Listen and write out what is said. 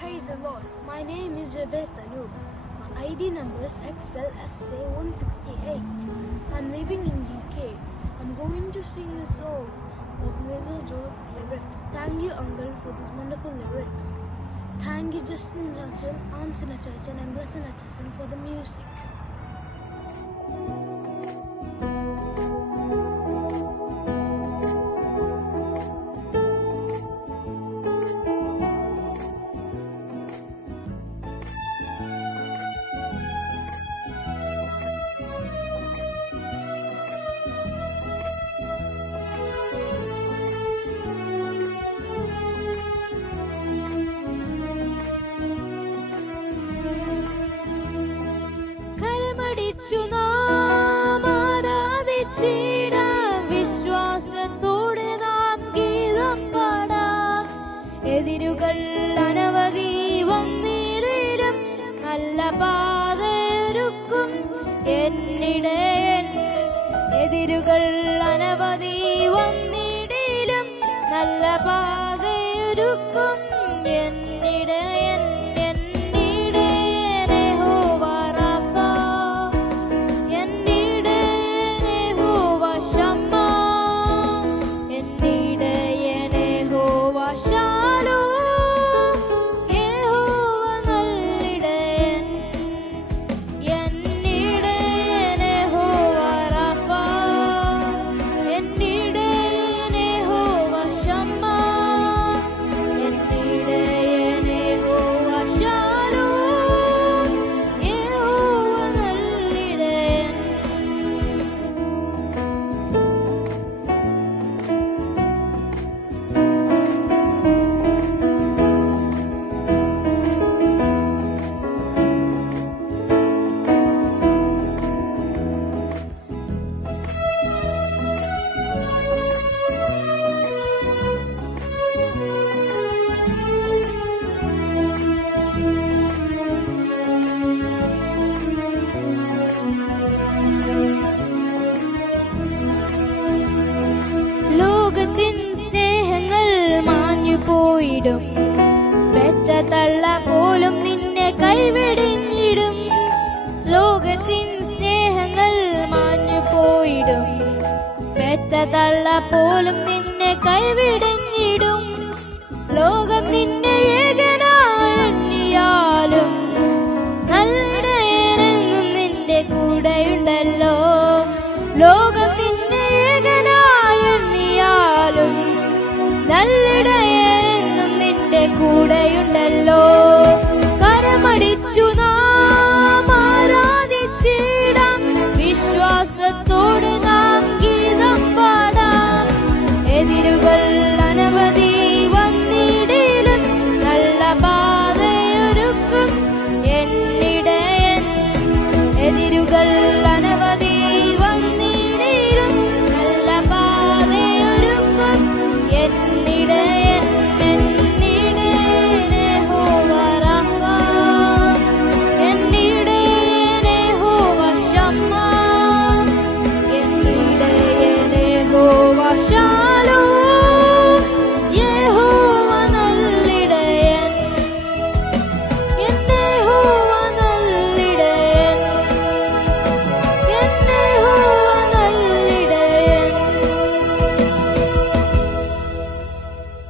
Praise the Lord. My name is Jabez Anoop. My ID number is XLSJ168. I'm living in UK. I'm going to sing a song of Lizzo Joe's lyrics. Thank you, Uncle, for these wonderful lyrics. Thank you, Justin Chachan, Amsina Chachan, and Blessina Chachan for the music. വിശ്വാസത്തോടെ നാം ഗീതം പാടാം. എതിരുകൾ അനവധി വന്നിടയിലും നല്ല പാതയൊരുക്കും എന്നിടയൻ. എതിരുകൾ അനവധി വന്നിടയിലും നല്ല പാതയൊരുക്കും എന്നിടയൻ. ലോകത്തിൻ സ്നേഹങ്ങൾ മാഞ്ഞു പോയിടും. പെറ്റ തള്ള പോലും നിന്നെ കൈവെടിഞ്ഞിടും. ലോകത്തിൻ സ്നേഹങ്ങൾ മാഞ്ഞു പോയിടും. പെറ്റ തള്ള പോലും നിന്നെ കൈവെടിഞ്ഞിടും. ലോകം നിന്നെ ഏകനായെണ്ണിയാലും നല്ലിടയനെന്നും നിന്റെ കൂടെയുണ്ടല്ലോ. ലോകം നിന്നെ ഏകനായെണ്ണിയാലും നല്ലിടയനെന്നും നിന്റെ കൂടെയുണ്ടല്ലോ. കരമടിച്ചു